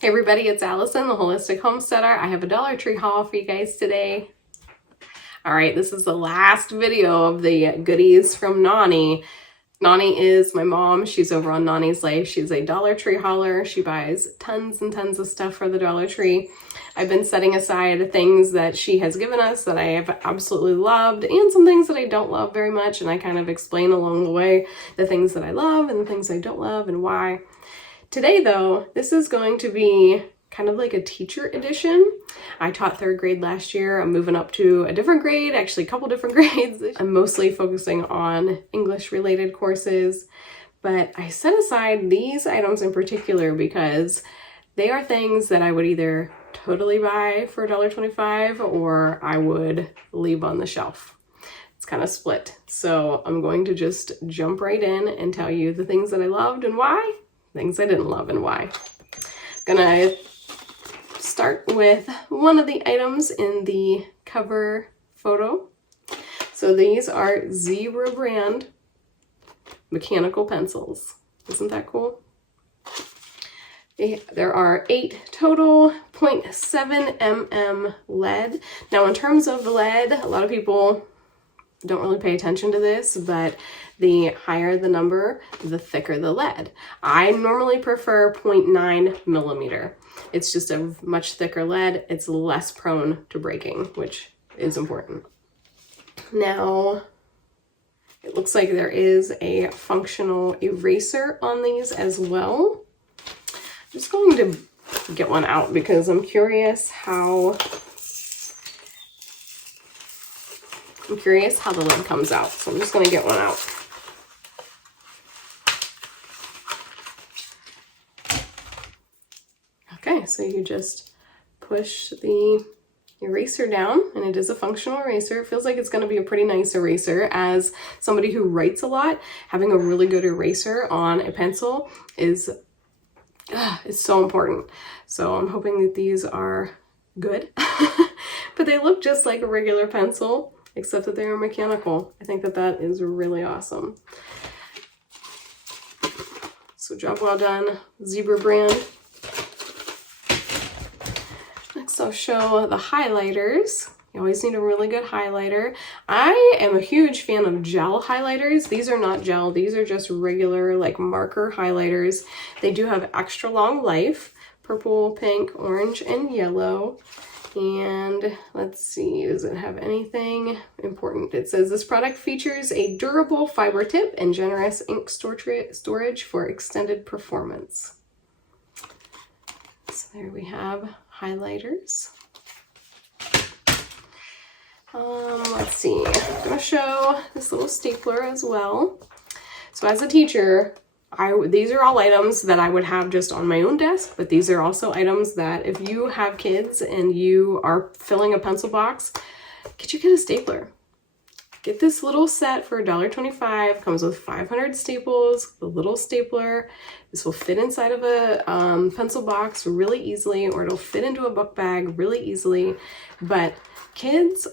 Hey everybody, it's Allison, the Holistic Homesteader. I have a Dollar Tree haul for you guys today. All right, this is the last video of the goodies from Noni. Noni is my mom. She's over on Noni's Life. She's a Dollar Tree hauler. She buys tons and tons of stuff for the Dollar Tree. I've been setting aside things that she has given us that I have absolutely loved and some things that I don't love very much, and I kind of explain along the way the things that I love and the things I don't love and why. Today though, this is going to be kind of like a teacher edition. I taught 3rd grade last year. I'm moving up to a different grade, actually a couple different grades. I'm mostly focusing on English related courses, but I set aside these items in particular because they are things that I would either totally buy for $1.25 or I would leave on the shelf. It's kind of split. So I'm going to just jump right in and tell you the things that I loved and why, things I didn't love and why. I'm gonna start with one of the items in the cover photo. So these are Zebra brand mechanical pencils. Isn't that cool? There are 8 total, 0.7 mm lead. Now in terms of lead, a lot of people don't really pay attention to this, but the higher the number, the thicker the lead. I normally prefer 0.9 millimeter. It's just a much thicker lead. It's less prone to breaking, which is important. Now, it looks like there is a functional eraser on these as well. I'm just going to get one out because I'm curious how the lid comes out. So I'm just going to get one out. Okay, so you just push the eraser down, and it is a functional eraser. It feels like it's going to be a pretty nice eraser. As somebody who writes a lot, having a really good eraser on a pencil is so important. So I'm hoping that these are good. But they look just like a regular pencil, except that they are mechanical. I think that that is really awesome. So job well done, Zebra brand. Next I'll show the highlighters. You always need a really good highlighter. I am a huge fan of gel highlighters. These are not gel, these are just regular like marker highlighters. They do have extra long life, purple, pink, orange, and yellow. And let's see, does it have anything important? It says this product features a durable fiber tip and generous ink storage for extended performance. So there we have highlighters. Let's see, I'm going to show this little stapler as well. So as a teacher, these are all items that I would have just on my own desk, but these are also items that if you have kids and you are filling a pencil box, get a stapler. Get this little set for $1.25, comes with 500 staples, the little stapler. This will fit inside of a pencil box really easily, or it'll fit into a book bag really easily. But kids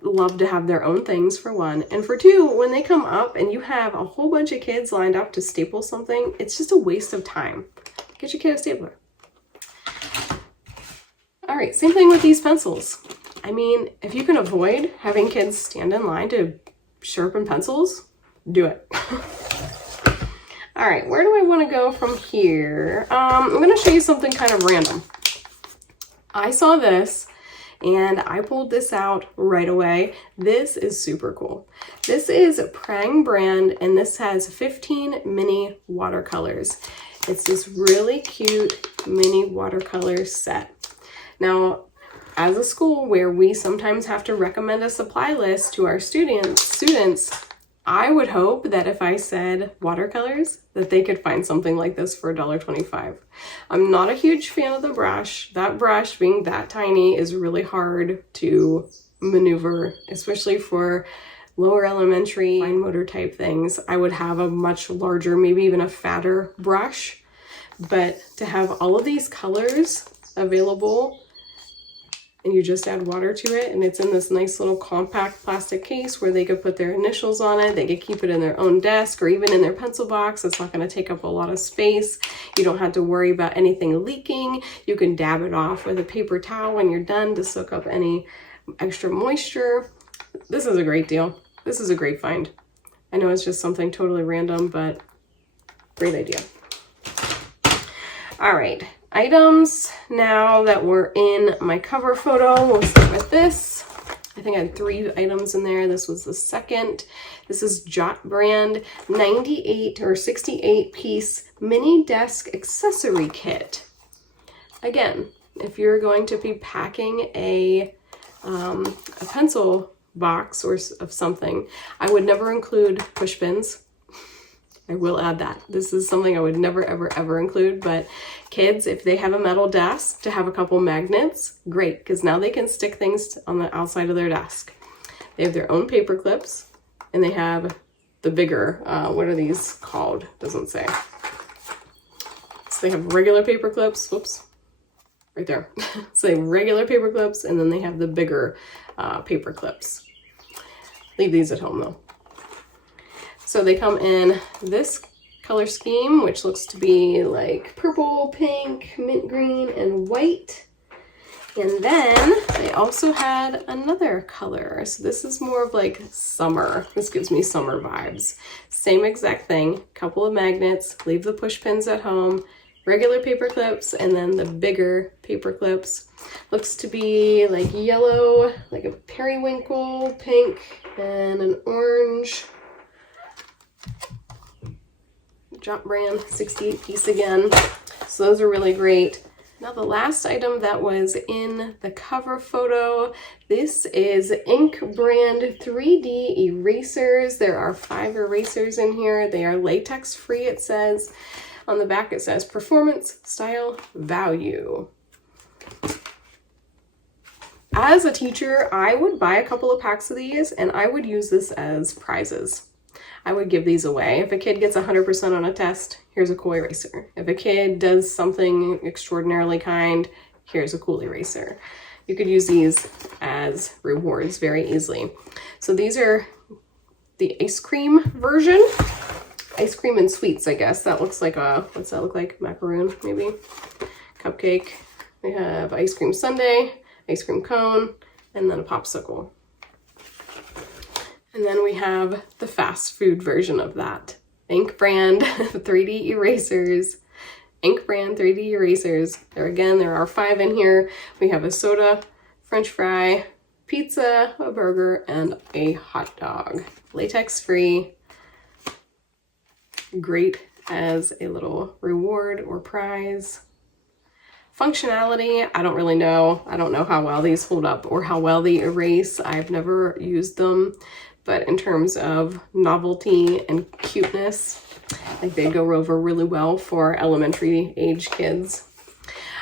love to have their own things, for one, and for two, when they come up and you have a whole bunch of kids lined up to staple something, it's just a waste of time. Get your kid a stapler. All right, same thing with these pencils. I mean, if you can avoid having kids stand in line to sharpen pencils, do it. All right, where do I want to go from here? I'm going to show you something kind of random. I saw this and I pulled this out right away. This is super cool. This is Prang brand, and this has 15 mini watercolors. It's this really cute mini watercolor set. Now, as a school where we sometimes have to recommend a supply list to our students, I would hope that if I said watercolors, that they could find something like this for $1.25. I'm not a huge fan of the brush. That brush being that tiny is really hard to maneuver, especially for lower elementary fine motor type things. I would have a much larger, maybe even a fatter brush. But to have all of these colors available and you just add water to it, and it's in this nice little compact plastic case where they could put their initials on it. They could keep it in their own desk or even in their pencil box. It's not going to take up a lot of space. You don't have to worry about anything leaking. You can dab it off with a paper towel when you're done to soak up any extra moisture. This is a great deal. This is a great find. I know it's just something totally random, but great idea. All right, items now that were in my cover photo. We'll start with this. I think I had 3 items in there. This was the second. This is Jot brand 98 or 68 piece mini desk accessory kit. Again, if you're going to be packing a pencil box or of something, I would never include push pins. I will add that. This is something I would never, ever, ever include, but kids, if they have a metal desk, to have a couple magnets, great, because now they can stick things on the outside of their desk. They have their own paper clips, and they have the bigger, what are these called? Doesn't say. So they have regular paper clips, whoops, right there. So they have regular paper clips, and then they have the bigger paper clips. Leave these at home though. So they come in this color scheme, which looks to be like purple, pink, mint green, and white. And then they also had another color. So this is more of like summer. This gives me summer vibes. Same exact thing, couple of magnets, leave the push pins at home, regular paper clips, and then the bigger paper clips. Looks to be like yellow, like a periwinkle, pink, and an orange. Jot brand 68 piece again. So those are really great. Now the last item that was in the cover photo, this is Ink brand 3D erasers. There are 5 erasers in here. They are latex free, it says. On the back it says performance, style, value. As a teacher, I would buy a couple of packs of these and I would use this as prizes. I would give these away. If a kid gets 100% on a test, here's a cool eraser. If a kid does something extraordinarily kind, here's a cool eraser. You could use these as rewards very easily. So these are the ice cream version. Ice cream and sweets, I guess. That looks like a, what's that look like? Macaroon, maybe? Cupcake. We have ice cream sundae, ice cream cone, and then a popsicle. And then we have the fast food version of that. Ink brand 3D erasers. Ink brand 3D erasers. There are 5 in here. We have a soda, French fry, pizza, a burger, and a hot dog. Latex free. Great as a little reward or prize. Functionality, I don't really know. I don't know how well these hold up or how well they erase. I've never used them. But in terms of novelty and cuteness, I think they go over really well for elementary age kids.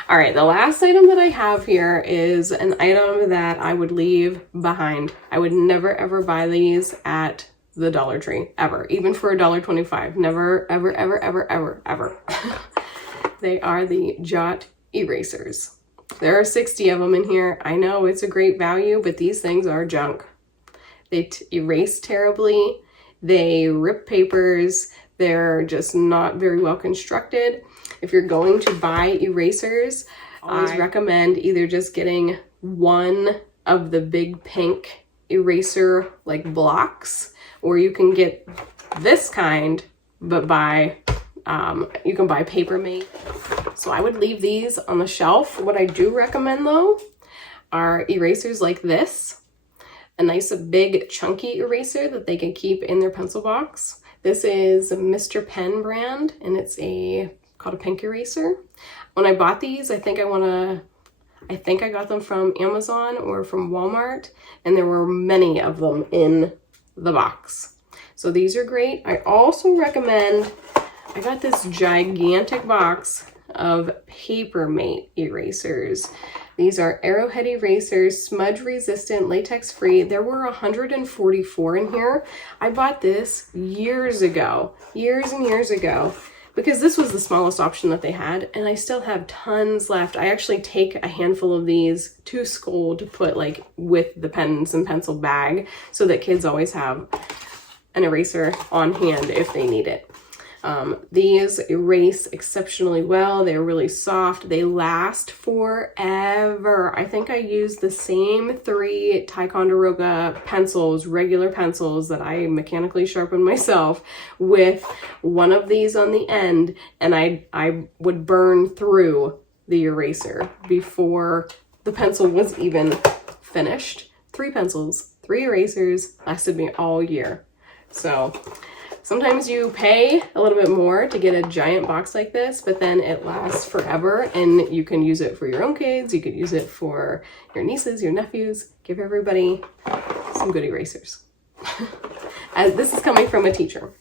All right, the last item that I have here is an item that I would leave behind. I would never ever buy these at the Dollar Tree, ever, even for $1.25. Never, ever, ever, ever, ever, ever. They are the Jot erasers. There are 60 of them in here. I know it's a great value, but these things are junk. They erase terribly, they rip papers, they're just not very well constructed. If you're going to buy erasers, I always recommend either just getting one of the big pink eraser like blocks, or you can get this kind, but you can buy Paper Mate. So I would leave these on the shelf. What I do recommend though are erasers like this. A nice big chunky eraser that they can keep in their pencil box. This is a Mr. Pen brand and it's called a pink eraser. When I bought these, I think I got them from Amazon or from Walmart, and there were many of them in the box. So these are great. I also recommend, I got this gigantic box of Paper Mate erasers. These are arrowhead erasers, smudge resistant, latex free. There were 144 in here. I bought this years ago, years and years ago. because this was the smallest option that they had, and I still have tons left. I actually take a handful of these to school to put like with the pens and pencil bag so that kids always have an eraser on hand if they need it. These erase exceptionally well. They're really soft. They last forever. I think I used the same 3 Ticonderoga pencils, regular pencils that I mechanically sharpen myself, with one of these on the end, and I would burn through the eraser before the pencil was even finished. 3 pencils, 3 erasers, lasted me all year. So sometimes you pay a little bit more to get a giant box like this, but then it lasts forever, and you can use it for your own kids. You could use it for your nieces, your nephews. Give everybody some good erasers. As this is coming from a teacher.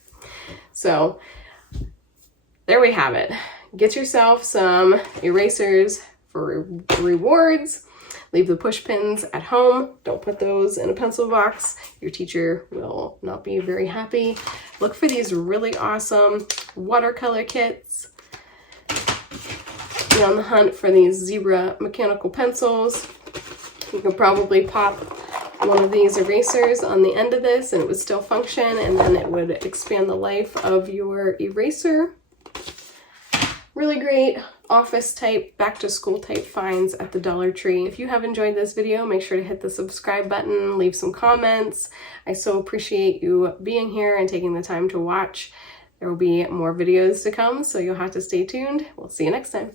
So there we have it. Get yourself some erasers for rewards. Leave the push pins at home. Don't put those in a pencil box. Your teacher will not be very happy. Look for these really awesome watercolor kits. Be on the hunt for these zebra mechanical pencils. You could probably pop one of these erasers on the end of this and it would still function, and then it would expand the life of your eraser. Really great office type, back to school type finds at the Dollar Tree. If you have enjoyed this video, make sure to hit the subscribe button, leave some comments. I so appreciate you being here and taking the time to watch. There will be more videos to come, so you'll have to stay tuned. We'll see you next time.